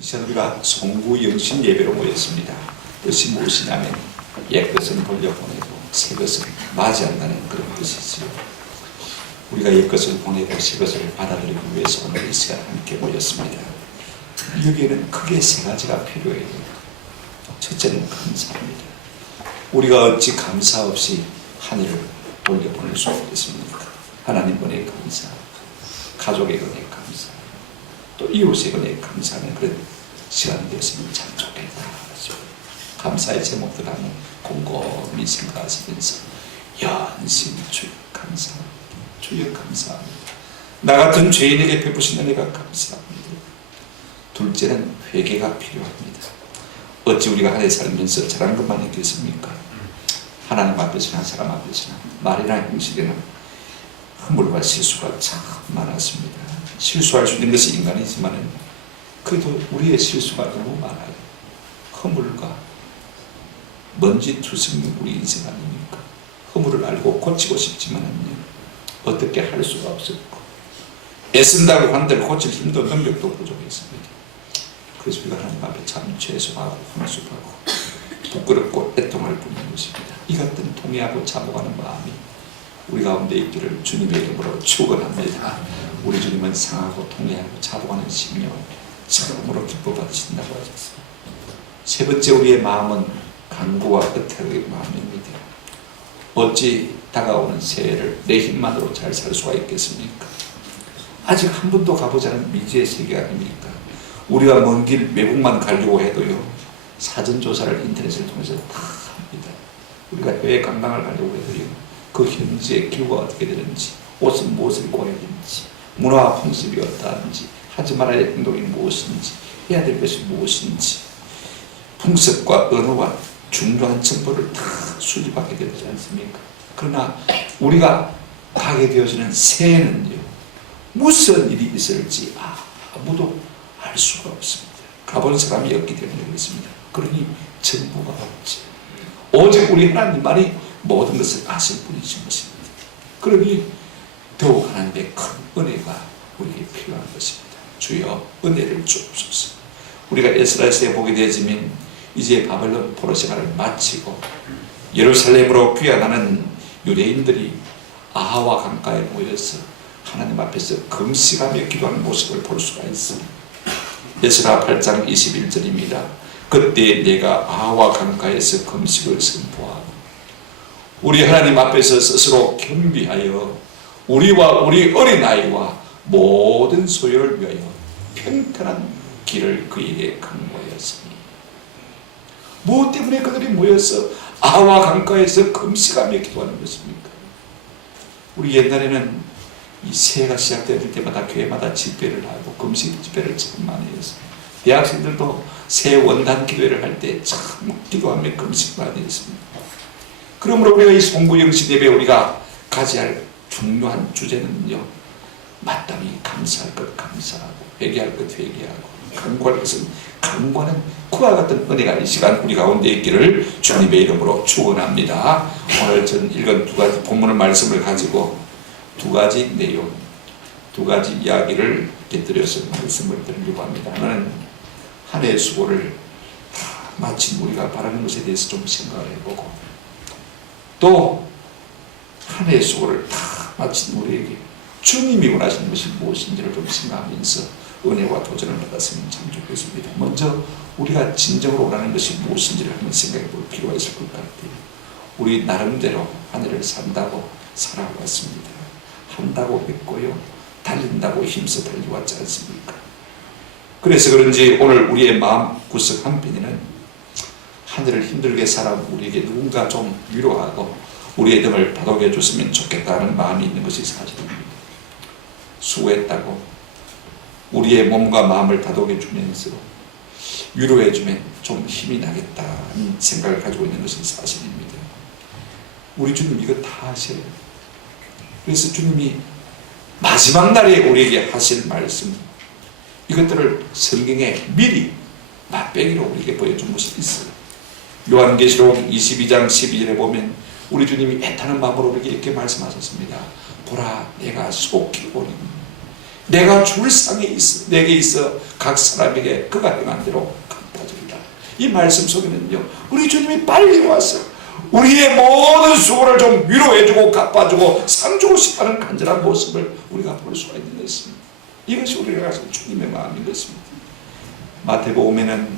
이제 우리가 송구영신 예배로 모였습니다. 뜻이 무엇이냐면 옛것은 돌려보내고 새것은 맞이한다는 그런 뜻이지요. 우리가 옛것을 보내고 새것을 받아들이기 위해서 오늘 이 시간 함께 모였습니다. 여기에는 크게 세 가지가 필요해요. 첫째는 감사합니다. 우리가 어찌 감사 없이 하늘을 돌려보낼 수 있겠습니까? 하나님 은혜에 감사, 가족의 은혜에 감사, 또 이웃의 은혜에 감사하는 그런 시간이 되었으면 참 좋겠다. 감사의 제목들 하면 곰곰이 생각하시면서 연신 주여 감사합니다. 주여 감사합니다. 나 같은 죄인에게 베푸신 은혜가 감사합니다. 둘째는 회개가 필요합니다. 어찌 우리가 한 해 살면서 잘한 것만 있겠습니까? 하나님 앞에서나 사람 앞에서나 말이나 행실에는 허물과 실수가 참 많았습니다. 실수할 수 있는 것이 인간이지만 그래도 우리의 실수가 너무 많아요. 허물과 먼지 투성인 우리 인생 아닙니까? 허물을 알고 고치고 싶지만은요, 어떻게 할 수가 없었고 애쓴다고 한들 고칠 힘도 능력도 부족했습니다. 그래서 우리가 하나님 앞에 참 죄송하고 혼수하고 부끄럽고 애통할 뿐인 것입니다. 이 같은 통회하고 자복하는 마음이 우리 가운데 있기를 주님의 이름으로 축원합니다. 우리 주님은 상하고 통회하고 자복하는 심령을 처음으로 기뻐 받으신다고 하셨습니다. 세 번째 우리의 마음은 간구와 의태의 마음입니다. 어찌 다가오는 새해를 내 힘만으로 잘 살 수가 있겠습니까? 아직 한 번도 가보지 않은 미지의 세계 아닙니까? 우리가 먼 길 외국만 가려고 해도요, 사전조사를 인터넷을 통해서 다 합니다. 우리가 해외 관광을 가려고 해도요, 그 현지의 기후가 어떻게 되는지, 옷은 무엇을 입어야 되는지, 문화와 풍습이 어떠한지, 하지 말아야 할 행동이 무엇인지, 해야 될 것이 무엇인지, 풍습과 언어와 중요한 정보를 다 수집하게 되지 않습니까? 그러나 우리가 가게 되어지는 새해는요, 무슨 일이 있을지 아무도 알 수가 없습니다. 가본 사람이 없기 때문에 그렇습니다. 그러니 정보가 없지. 오직 우리 하나님만이 모든 것을 아실 분이신 것입니다. 그러니 더욱 하나님의 큰 은혜가 우리에게 필요한 것입니다. 주여 은혜를 주옵소서. 우리가 에스라에서에 보게 되지만 이제 바벨론 포로 생활을 마치고 예루살렘으로 귀환하는 유대인들이 아하와 강가에 모여서 하나님 앞에서 금식하며 기도하는 모습을 볼 수가 있습니다. 에스라 8장 21절입니다. 그때 내가 아하와 강가에서 금식을 선포하고 우리 하나님 앞에서 스스로 겸비하여 우리와 우리 어린아이와 모든 소유를 위하여 평탄한 길을 그에게 강구하였으니, 무엇 때문에 그들이 모여서 아하와 강가에서 금식하며 기도하는 것입니까? 우리 옛날에는 이 새해가 시작될 때마다 교회마다 집회를 하고 금식 집회를 참 많이 했습니다. 대학생들도 새해 원단 기도회를 할 때 참 기도하며 금식 많이 했습니다. 그러므로 우리가 이 송구영신 예배 우리가 가져야 할 중요한 주제는요, 마땅히 감사할 것 감사하고 회개할 것 회개하고 간구할 것은 간구하는 그와 같은 은혜가 이 시간 우리 가운데 있기를 주님의 이름으로 축원합니다. 오늘 전 읽은 두 가지 본문의 말씀을 가지고 두 가지 내용, 두 가지 이야기를 곁들여서 말씀을 드리려고 합니다. 하나는 한 해의 수고를 다 마친 우리가 바라는 것에 대해서 좀 생각을 해보고, 또 한 해의 수고를 다 마친 우리에게 주님이 원하시는 것이 무엇인지를 좀 생각하면서 은혜와 도전을 받았으면 참 좋겠습니다. 먼저 우리가 진정으로 원하는 것이 무엇인지를 한번 생각해 볼 필요가 있을 것 같아요. 우리 나름대로 한 해를 산다고 살아왔습니다. 한다고 했고요, 달린다고 힘써 달려왔지 않습니까? 그래서 그런지 오늘 우리의 마음 구석 한편에는 한 해를 힘들게 살아 우리에게 누군가 좀 위로하고 우리의 등을 다독여 줬으면 좋겠다는 마음이 있는 것이 사실입니다. 수고했다고 우리의 몸과 마음을 다독여 주면서 위로해 주면 좀 힘이 나겠다는 생각을 가지고 있는 것이 사실입니다. 우리 주님 이거 다 하셔요. 그래서 주님이 마지막 날에 우리에게 하실 말씀, 이것들을 성경에 미리 맛배기로 우리에게 보여준 것이 있어요. 요한계시록 22장 12절에 보면 우리 주님이 애타는 마음으로 우리에게 이렇게 말씀하셨습니다. 보라, 내가 속히 오리니 내가 줄 상에 있어, 내게 있어 각 사람에게 그가 행한 대로 갚아주리라. 이 말씀 속에는요, 우리 주님이 빨리 와서 우리의 모든 수고를 좀 위로해주고 갚아주고 상주고 싶어하는 간절한 모습을 우리가 볼 수가 있는 것입니다. 이것이 우리가 가진 주님의 마음인 것입니다. 마태복음에는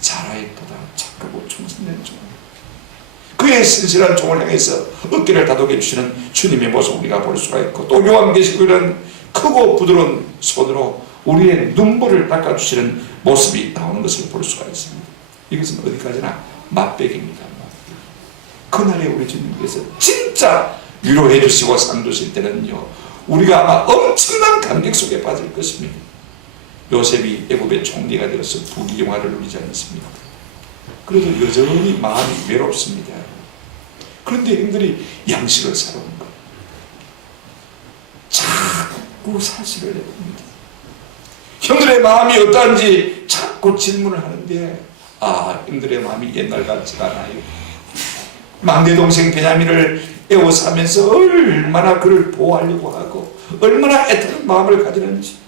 자라액보다 착하고 충성된 종, 그의 신실한 종을 향해서 어깨를 다독여 주시는 주님의 모습을 우리가 볼 수가 있고, 또 요한계시록에는 크고 부드러운 손으로 우리의 눈물을 닦아주시는 모습이 나오는 것을 볼 수가 있습니다. 이것은 어디까지나 맛배기입니다. 그날에 우리 주님께서 진짜 위로해 주시고 상 주실 때는요, 우리가 아마 엄청난 감격 속에 빠질 것입니다. 요셉이 애굽의 총리가 되어서 부귀영화를 누리지 않습니다. 그래도 여전히 마음이 외롭습니다. 그런데 형들이 양식을 사러 온 거예요. 자꾸 사실을 해봅니다. 형들의 마음이 어떠한지 자꾸 질문을 하는데, 형들의 마음이 옛날 같지가 않아요. 막내 동생 베냐민을 애워싸면서 얼마나 그를 보호하려고 하고 얼마나 애타는 마음을 가지는지,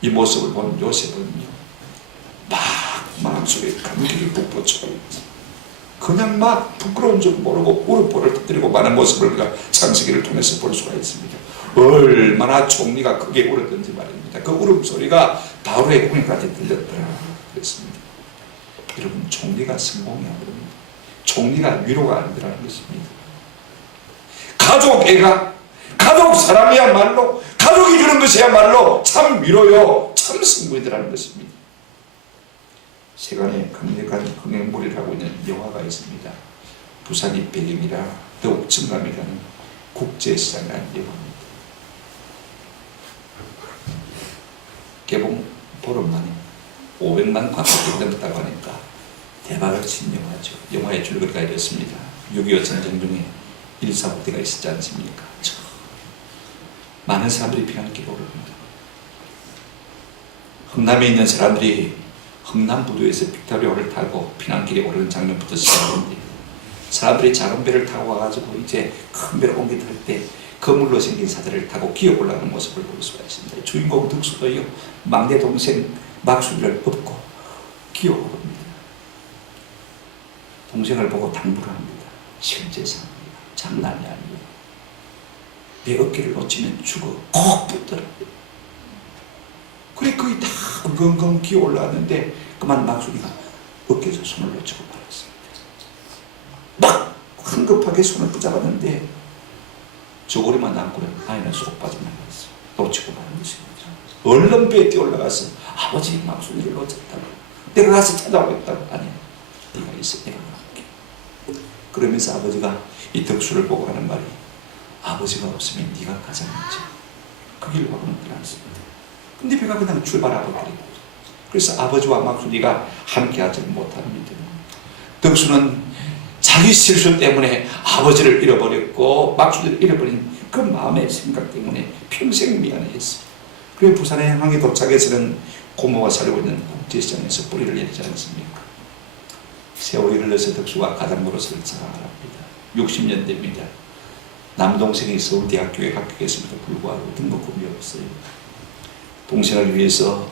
이 모습을 본 요셉은요, 막 마음속에 감격이 북받쳐 있지. 그냥 막 부끄러운 줄 모르고 울음보를 터뜨리고 많은 모습을 우리가 창세기를 통해서 볼 수가 있습니다. 얼마나 총리가 크게 울었던지 말입니다. 그 울음소리가 바로의 꿈에까지 들렸더라 그랬습니다. 여러분, 총리가 성공이 아닙니다. 총리가 위로가 아니라는 것입니다. 가족 사랑이야말로, 가족이 주는 것이야말로 참 위로요, 참 승부이라는 것입니다. 세간에 강력한 흥행몰이라고 있는 영화가 있습니다. 부산이 배경이라 더욱 정감이 가는 국제시장이라는 영화입니다. 개봉 보름 만에 500만 관객이 넘었다고 하니까 대박을 친 영화죠. 영화의 줄거리가 이렇습니다. 6.25 전쟁 중에 1사 부대가 있었지 않습니까? 많은 사람들이 피난길에 오릅니다. 흥남에 있는 사람들이 흥남부두에서 빅토리아를 타고 피난길에 오르는 장면부터 시작하는데, 사람들이 작은 배를 타고 와가지고 이제 큰 배를 옮기들 때 거물로 생긴 사다리를 타고 기어 올라가는 모습을 볼 수가 있습니다. 주인공 덕수도요, 막내 동생 막순이를 업고 기어 오릅니다. 동생을 보고 당부를 합니다. 실제상입니다. 장난이 아니에요. 내 어깨를 놓치면 죽어. 꼭 붙더라고요. 그래, 거의 다 엉엉 기어 올라왔는데 그만 막순이가 어깨에서 손을 놓치고 말았습니다. 막 황급하게 손을 붙잡았는데 저고리만 남고는 아이는 쏙 빠져나갔어요. 놓치고 마는 것입니다. 얼른 배에 뛰어 올라가서 아버지 막순이를 놓쳤다고, 내가 가서 찾아오겠다고. 아니, 네가 있어, 내가 갈게. 그러면서 아버지가 이 덕수를 보고 하는 말이, 아버지가 없으면 네가 가자는지 그 길로 가고는 않습니다. 근데 배가 그냥 출발하고 버린 거죠. 그래서 아버지와 막순이가 함께 하지 못합니다. 덕수는 자기 실수 때문에 아버지를 잃어버렸고 막순이를 잃어버린 그 마음의 생각 때문에 평생 미안해했어요. 그리고 부산에 향해 도착해서는 고모가 살고 있는 국제시장에서 뿌리를 내리지 않습니까? 세월이 흘러서 덕수가 가장으로서를 자랑합니다. 60년대입니다. 남동생이 서울대학교에 합격했음에도 불구하고 등록금이 없어요. 동생을 위해서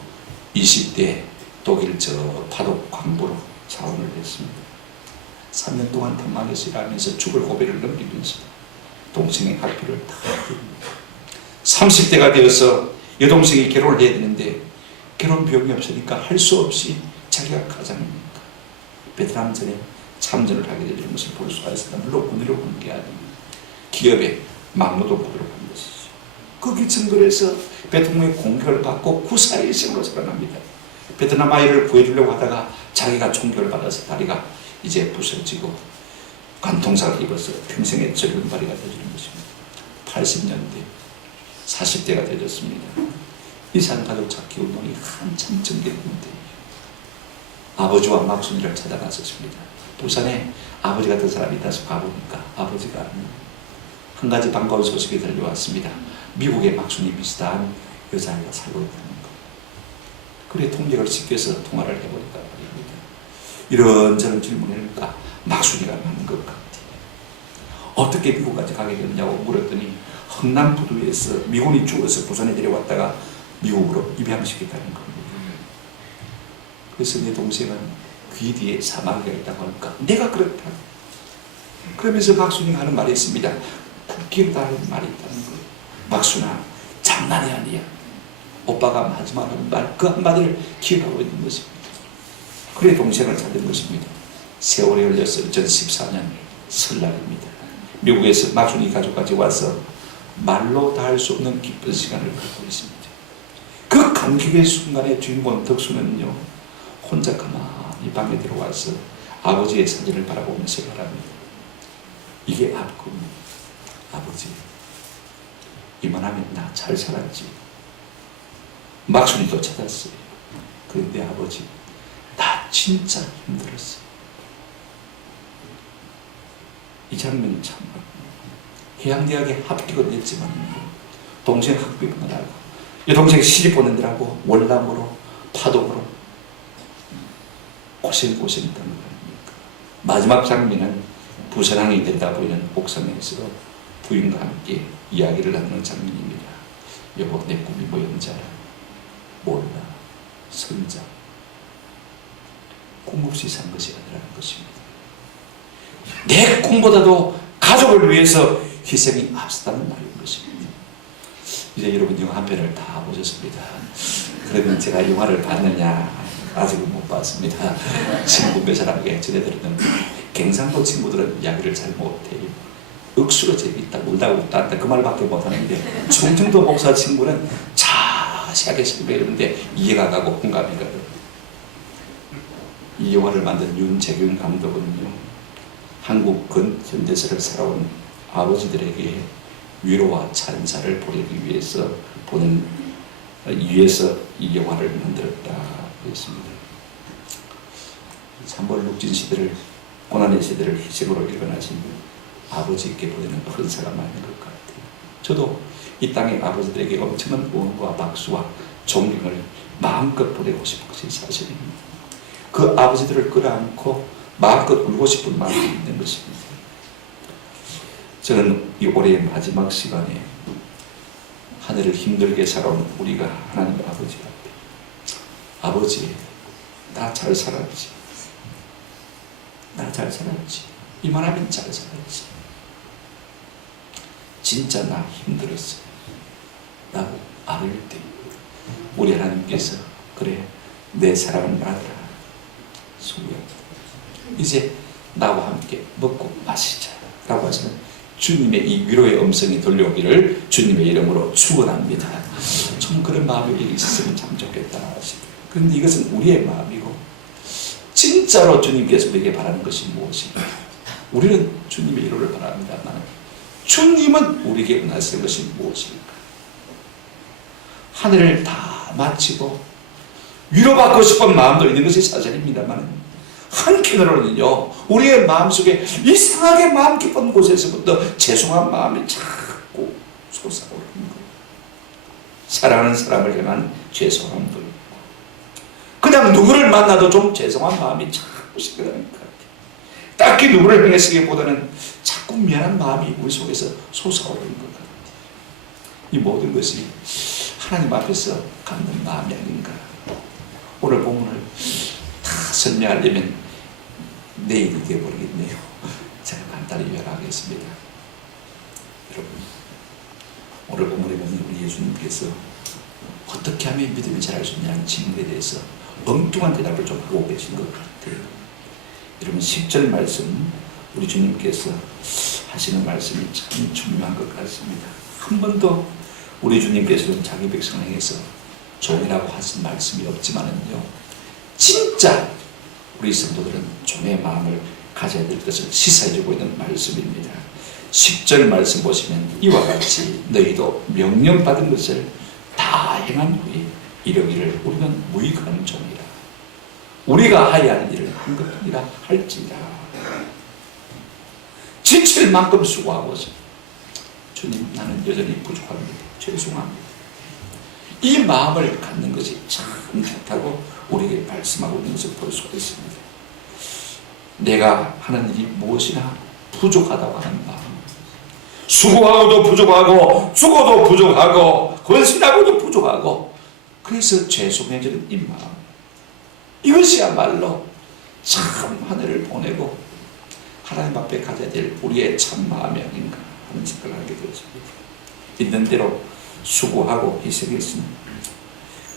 20대 독일 파독 광부로 자원을 했습니다. 3년 동안 탐방에서 일하면서 죽을 고비를 넘기면서 동생의 학비를 다 드립니다. 30대가 되어서 여동생이 결혼을 해야 되는데 결혼 비용이 없으니까 할 수 없이 자기가 가장입니다. 베트남전에 참전을 하게 되는 것을 볼 수가 있습니다. 물론 군대로 간 게 아닙니다. 기업에 막노동으로 간 것이죠. 그 기층거리에서 베트남의 공격을 받고 구사의 일생으로 살아납니다. 베트남 아이를 구해주려고 하다가 자기가 총격을 받아서 다리가 이제 부서지고 관통상을 입어서 평생의 절름발이가 되어주는 것입니다. 80년대 40대가 되었습니다. 이산가족 찾기 운동이 한참 전개했는데 아버지와 막순이를 찾아 나섰습니다. 부산에 아버지 같은 사람이 있다서 가보니까 아버지가 아닙니다. 한 가지 반가운 소식이 들려왔습니다. 미국의 막순이 비슷한 여자아이가 살고 있다는 것. 그래, 통역을 시켜서 통화를 해보니까 말입니다. 이런저런 질문하니까 막순이가 맞는 것 같아요. 어떻게 미국까지 가게 됐냐고 물었더니 흥남부두에서 미군이 죽어서 부산에 데려왔다가 미국으로 입양시켰다는 겁니다. 그래서 내 동생은 귀 뒤에 사마귀가 있다고 하니까 내가 그렇다. 그러면서 박순이가 하는 말이 있습니다. 웃기다는 말이 있다는 거예요. 박순아, 장난이 아니야. 오빠가 마지막 하는 말, 그 한마디를 기억하고 있는 것입니다. 그래 동생을 찾은 것입니다. 세월이 흘려서 2014년 설날입니다. 미국에서 박순이 가족까지 와서 말로 다 할 수 없는 기쁜 시간을 갖고 있습니다. 그 감격의 순간에 주인공 덕수는요, 혼자 가만히 방에 들어와서 아버지의 사진을 바라보면서 말합니다. 이게 아버지입니다. 아버지, 이만하면 나 잘 살았지. 막순이도 찾았어요. 그런데 아버지, 나 진짜 힘들었어. 이 장면이 참 해양대학에 합격은 했지만 동생 학비는 하고 여동생 시집 보내느라고 월남으로 파독으로 고생했다는 거 아닙니까? 마지막 장면은 부산항이 된다 보이는 옥상에서 부인과 함께 이야기를 나누는 장면입니다. 여보, 내 꿈이 뭐였는지 알아? 몰라. 선자. 꿈 없이 산 것이 아니라는 것입니다. 내 꿈보다도 가족을 위해서 희생이 앞서다는 말인 것입니다. 이제 여러분 영화 한 편을 다 보셨습니다. 그러면 제가 영화를 봤느냐? 아직은 못 봤습니다. 친구 몇 사람에게 전해드렸는데 경상도 친구들은 이야기를 잘 못해요. 억수로 재밌다, 울다 웃다 그 말밖에 못하는데 충청도 목사 친구는 자세하게 설명했는데 이해가 가고 공감이 가요. 이 영화를 만든 윤재균 감독은요, 한국 근현대사를 살아온 아버지들에게 위로와 찬사를 보내기 위해서 이 영화를 만들었다 했습니다. 3월 육진 시대를, 고난의 시대를 희생으로 일어나신 아버지께 보내는 헌사가 맞는 것 같아요. 저도 이 땅의 아버지들에게 엄청난 응원과 박수와 존경을 마음껏 보내고 싶은 것이 사실입니다. 그 아버지들을 끌어안고 마음껏 울고 싶은 마음이 있는 것입니다. 저는 이 올해의 마지막 시간에 하늘을 힘들게 살아온 우리가 하나님 아버지 앞에, 아버지, 나 잘 살았지. 나 잘 살았지. 이만하면 잘 살았지. 진짜 나 힘들었어. 라고 아를 때 우리 하나님께서 그래, 내 사랑하는 아들아, 수고야. 이제 나와 함께 먹고 마시자 라고 하시는 주님의 이 위로의 음성이 들려오기를 주님의 이름으로 축원합니다. 좀 그런 마음이 있으면 참 좋겠다 하시고, 그런데 이것은 우리의 마음이고 진짜로 주님께서 우리에게 바라는 것이 무엇인가? 우리는 주님의 위로를 바랍니다만 주님은 우리에게 원하시는 것이 무엇인가? 하늘을 다 마치고 위로받고 싶은 마음도 있는 것이 사실입니다만 한편으로는요, 우리의 마음속에 이상하게 마음 깊은 곳에서부터 죄송한 마음이 자꾸 솟아오르는 거예요. 사랑하는 사람을 향한 죄송함도 있고, 그냥 누구를 만나도 좀 죄송한 마음이 자꾸 생겨나는 것 같아요. 딱히 누구를 향해서기보다는 자꾸 미안한 마음이 우리 속에서 솟아오르는 것 같아요. 이 모든 것이 하나님 앞에서 갖는 마음이 아닌가. 오늘 본문을 다 설명하려면 내일이 되어버리겠네요. 제가 간단히 요약하겠습니다. 여러분, 오늘 본문에 보면 우리 예수님께서 어떻게 하면 믿음이 자랄 수 있냐는 질문에 대해서 엉뚱한 대답을 좀 하고 계신 것 같아요. 여러분, 10절 말씀, 우리 주님께서 하시는 말씀이 참 중요한 것 같습니다. 한 번도 우리 주님께서는 자기 백성을 향해서 종이라고 하신 말씀이 없지만은요, 진짜 우리 성도들은 종의 마음을 가져야 될 것을 시사해주고 있는 말씀입니다. 10절 말씀 보시면 이와 같이 너희도 명령받은 것을 다 행한 후에 이르기를 우리는 무익한 종이라. 우리가 하여야 할 일을 한 것뿐이라 할지라. 지칠 만큼 수고하고서 주님, 나는 여전히 부족합니다. 죄송합니다. 이 마음을 갖는 것이 참 좋다고 우리에게 말씀하고 있는 것을 볼 수가 있습니다. 내가 하는 일이 무엇이나 부족하다고 하는 마음, 수고하고도 부족하고 죽어도 부족하고 헌신하고도 부족하고 그래서 죄송해지는 이 마음, 이것이야말로 참 하늘을 보내고 하나님 앞에 가져야 될 우리의 참 마음이 아닌가 하는 생각을 하게 되었습니다. 있는 대로 수고하고 희생했으니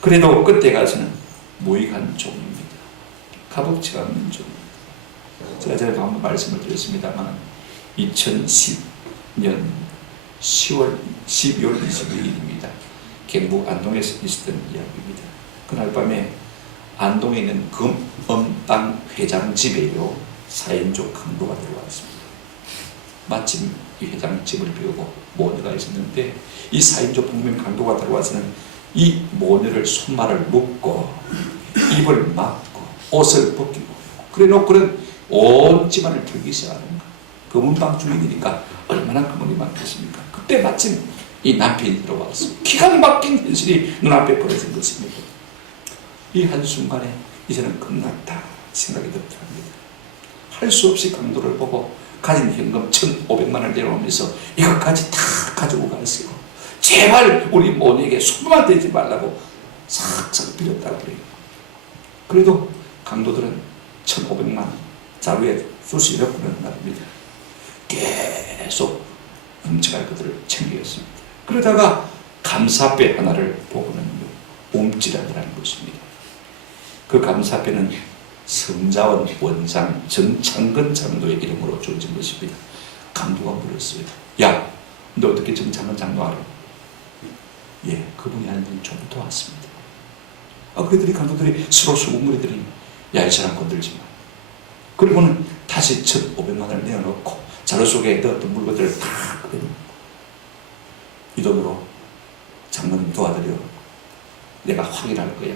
그래도 그때 가서는 무익한 종입니다. 값어치가 없는 종입니다. 제가 전에 한번 말씀을 드렸습니다만 2010년 12월 22일입니다. 경북 안동에서 있었던 이야기입니다. 그날 밤에 안동에 있는 금엄당 회장 집에요 4인조 강도가 들어왔습니다. 마침 이 회장 집을 비우고 모녀가 있었는데 이 4인조 복면 강도가 들어와서는 이 모녀를 손말을 묶고 입을 막고 옷을 벗기고 그래놓고는 온 집안을 털기 시작하는 거예요. 금은방 주인이니까 얼마나 그물이 많겠습니까? 그때 마침 이 남편이 들어와서 기가 막힌 현실이 눈앞에 벌어진 것입니다. 이 한순간에 이제는 끝났다 생각이 들더랍니다. 할 수 없이 강도를 보고 가진 현금 1,500만 원을 내려오면서 이것까지 다 가지고 가시고 제발 우리 모녀에게 손만 대지 말라고 싹싹 빌었다고 그래요. 그래도 강도들은 1,500만 원 자루에 쑤시 넣고는 말입니다. 계속 훔쳐갈 것들을 챙겼습니다. 그러다가 감사배 하나를 보고는 움찔하더라는 것입니다. 그 감사배는 성자원 원장 정창근 장로의 이름으로 주어진 것입니다. 강도가 물었어요. 야, 너 어떻게 정창근 장로 알아? 예, 그분이 하는 분 좀부터 왔습니다. 그들이 강도들이 서로 수군거리더니 야, 이 사람 건들지 마. 그리고는 다시 1,500만 원을 내어놓고 자루 속에 넣었던 물건들을 다 꺼내놓고 이 돈으로 장로님 도와드려. 내가 확인할 거야.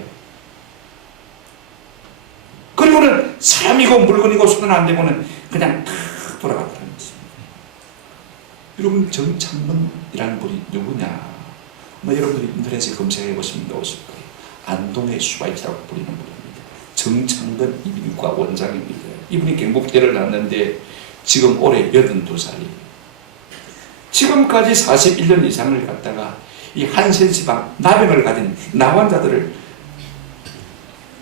그리고는 사람이고 물건이고 손은 안 대고는 그냥 다 돌아갔다는 것입니다. 여러분 정창문이라는 분이 누구냐? 여러분들이 인터넷에 검색해 보시면 나오실 거예요. 안동의 슈바이트라고 부르는 분입니다. 정창근 이비인후과 원장입니다. 이분이 경북대를 나왔는데 지금 올해 82살이에요. 지금까지 41년 이상을 갖다가 이 한센시방 나병을 가진 나환자들을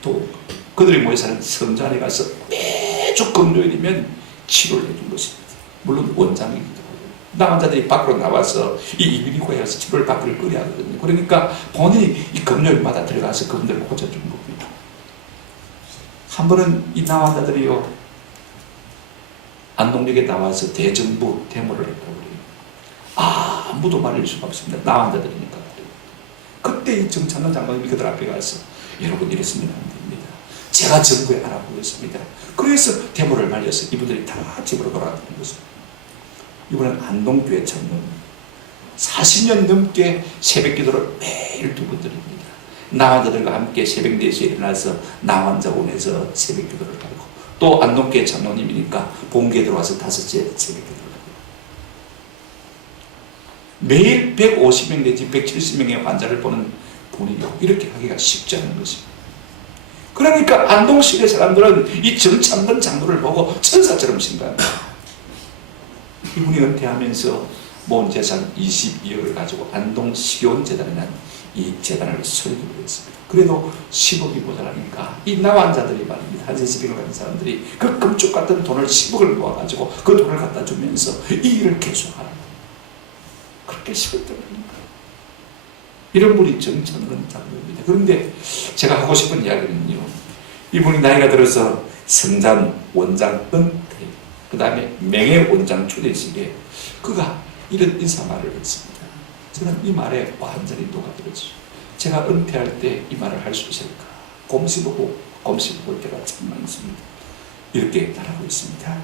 또 그들이 모여 사는 성전에 가서 매주 금요일이면 치료를 해준 것입니다. 물론 원장이기도 하고 나환자들이 밖으로 나와서 이 이비인후과에 가서 치료를 받기를 꺼려하거든요. 그러니까 본인이 이 금요일마다 들어가서 그분들을 고쳐준 겁니다. 한 번은 이 나환자들이요 안동역에 나와서 대정부 데모를 했다고 그래요. 아무도 말릴 수가 없습니다. 나환자들이니까. 그때 이 정창근 장관님이 그들 앞에 가서 여러분 이랬으면 안 됩니다. 제가 정부에 알아보겠습니다. 그래서 데모를 말려서 이분들이 다 집으로 돌아가는 것입니다. 이분은 안동교회 장로님 40년 넘게 새벽기도를 매일 두 번 드립니다. 나환자들과 함께 새벽 4시에 일어나서 나환자원에서 새벽기도를 하고 또 안동교회 장로님이니까 본교에 들어와서 5시에 새벽기도를 하고 매일 150명 내지 170명의 환자를 보는 분이요. 이렇게 하기가 쉽지 않은 것입니다. 그러니까 안동시의 사람들은 이 정창근 장로를 보고 천사처럼 생각합니다. 이분이 은퇴하면서 모은 재산 22억을 가지고 안동식용재단이라는 이 재단을 설립을 했습니다. 그래도 10억이 모자라니까 이 나환자들이 말입니다. 한센시병을 가진 사람들이 그 금쪽 같은 돈을 10억을 모아가지고 그 돈을 갖다 주면서 이 일을 계속하는 거예요. 그렇게 싶었던 겁니다. 이런 분이 정창근 장로입니다. 그런데 제가 하고 싶은 이야기는요. 이분이 나이가 들어서 성장 원장 은퇴, 그 다음에 명예 원장 초대식에 그가 이런 인사말을 했습니다. 저는 이 말에 완전히 녹아들었죠. 제가 은퇴할 때 이 말을 할 수 있을까? 곰씹어볼 때가 참 많습니다. 이렇게 말하고 있습니다.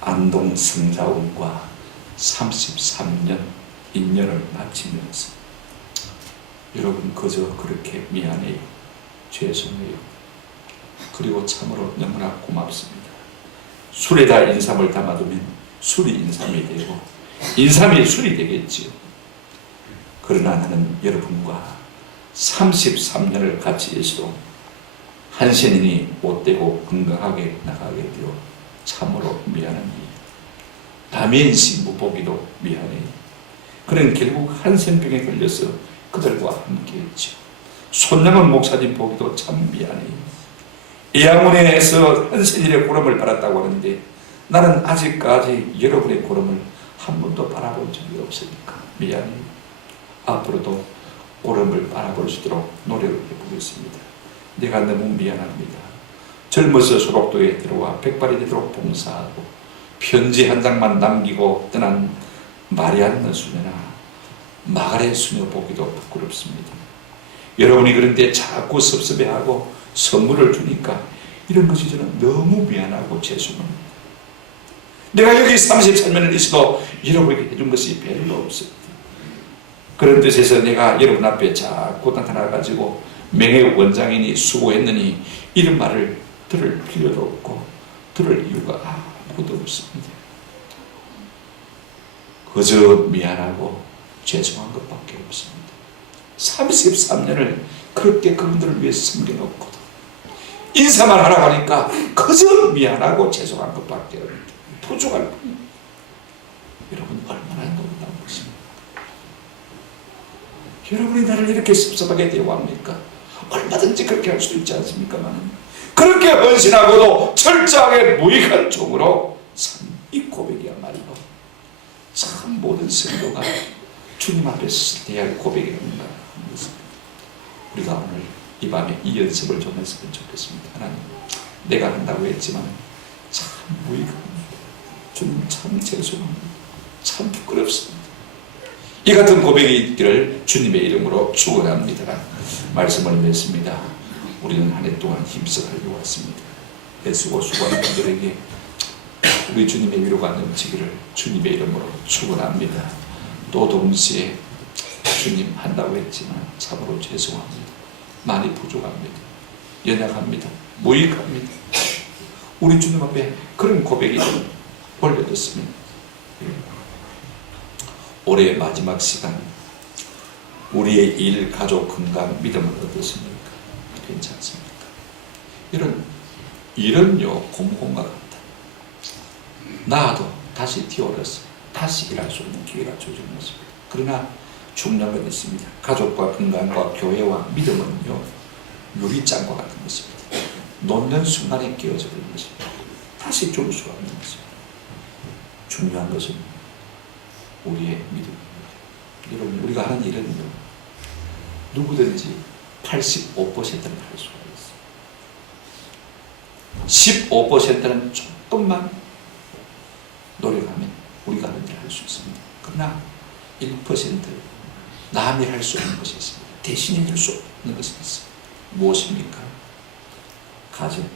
안동 성자원과 33년 인연을 마치면서 여러분 그저 그렇게 미안해요. 죄송해요. 그리고 참으로 너무나 고맙습니다. 술에다 인삼을 담아두면 술이 인삼이 되고 인삼이 술이 되겠지요. 그러나 나는 여러분과 33년을 같이 있어도 한신인이 못되고 건강하게 나가게 되어 참으로 미안합니다. 다민씨 못 보기도 미안해요. 그는 결국 한센병에 걸려서 그들과 함께 했죠. 손양원 목사님 보기도 참 미안해요. 예양원에서 한센일의 고름을 받았다고 하는데 나는 아직까지 여러분의 고름을 한 번도 바라본 적이 없으니까 미안해요. 앞으로도 고름을 바라볼 수 있도록 노력을 해보겠습니다. 내가 너무 미안합니다. 젊어서 소록도에 들어와 백발이 되도록 봉사하고 편지 한 장만 남기고 떠난 마리안느 수녀나 마가렛 수녀 보기도 부끄럽습니다. 여러분이 그런데 자꾸 섭섭해하고 선물을 주니까 이런 것이 저는 너무 미안하고 죄송합니다. 내가 여기 33년을 있어도 여러분에게 해준 것이 별로 없습니다. 그런 뜻에서 내가 여러분 앞에 자꾸 나타나가지고 명예원장이니 수고했느니 이런 말을 들을 필요도 없고 들을 이유가 아무것도 없습니다. 그저 미안하고 죄송한 것밖에 없습니다. 33년을 그렇게 그분들을 위해 섬겨놓고도 인사만 하라고 하니까 그저 미안하고 죄송한 것밖에 없습니다. 부족할 뿐이에요. 여러분 얼마나 놀라운 것입니까? 여러분이 나를 이렇게 섭섭하게 대우합니까? 얼마든지 그렇게 할 수도 있지 않습니까만 그렇게 헌신하고도 철저하게 무익한 종으로 참 이 고백이야말로 참 모든 성도가 주님 앞에 섰을 때 할 고백이었는가 하는 것입니다. 우리가 오늘 이 밤에 이 연습을 좀 했으면 좋겠습니다. 하나님, 내가 한다고 했지만 참 무익합니다. 주님 참 죄송합니다. 참 부끄럽습니다. 이 같은 고백이 있기를 주님의 이름으로 축원합니다. 말씀을 맺습니다. 우리는 한 해 동안 힘써 달려왔습니다. 애쓰고 수고하는 분들에게 우리 주님의 위로가 넘치기를 주님의 이름으로 축원합니다. 또 동시에 주님 한다고 했지만 참으로 죄송합니다. 많이 부족합니다. 연약합니다. 무익합니다. 우리 주님 앞에 그런 고백이 올려졌습니다. 올해의 마지막 시간 우리의 일, 가족, 건강, 믿음은 어떻습니까? 괜찮습니까? 이런요 고무공과 같다. 나도 다시 뛰어올라서 다시 일할 수 있는 기회가 주어졌습니다. 그러나 중요한 건 있습니다. 가족과 건강과 교회와 믿음은요 유리장과 같은 것입니다. 놓는 순간에 깨어져 버리는 것입니다. 다시 좋을 수가 없는 것입니다. 중요한 것은 우리의 믿음입니다. 여러분 우리가 하는 일은요 누구든지 85%는 할 수가 있어요. 15%는 조금만 노력하면 우리가 하는 일을 할 수 있습니다. 그러나 1% 남이 할 수 없는 것이 있습니다. 대신해 줄 수 없는 것이 있어요. 무엇입니까? 가정,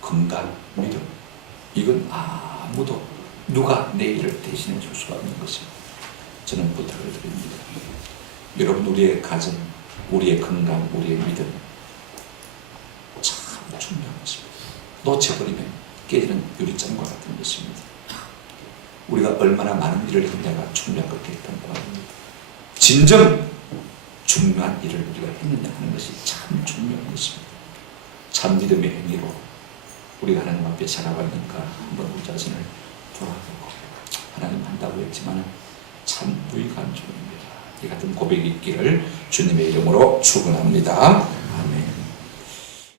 건강, 믿음. 이건 아무도 누가 내 일을 대신해 줄 수가 없는 것입니다. 저는 부탁을 드립니다. 여러분 우리의 가정, 우리의 건강, 우리의 믿음 참 중요한 것입니다. 놓쳐버리면 깨지는 유리장과 같은 것입니다. 우리가 얼마나 많은 일을 했냐가 중요한 것들이 평가합니다. 진정 중요한 일을 우리가 했느냐 하는 것이 참 중요한 것입니다. 참 믿음의 행위로 우리가 하나님 앞에 살아가는가 한번 우리 자신을 돌아보고 하나님 한다고 했지만 참 무익한 종입니다. 이 같은 고백이 있기를 주님의 이름으로 축원합니다.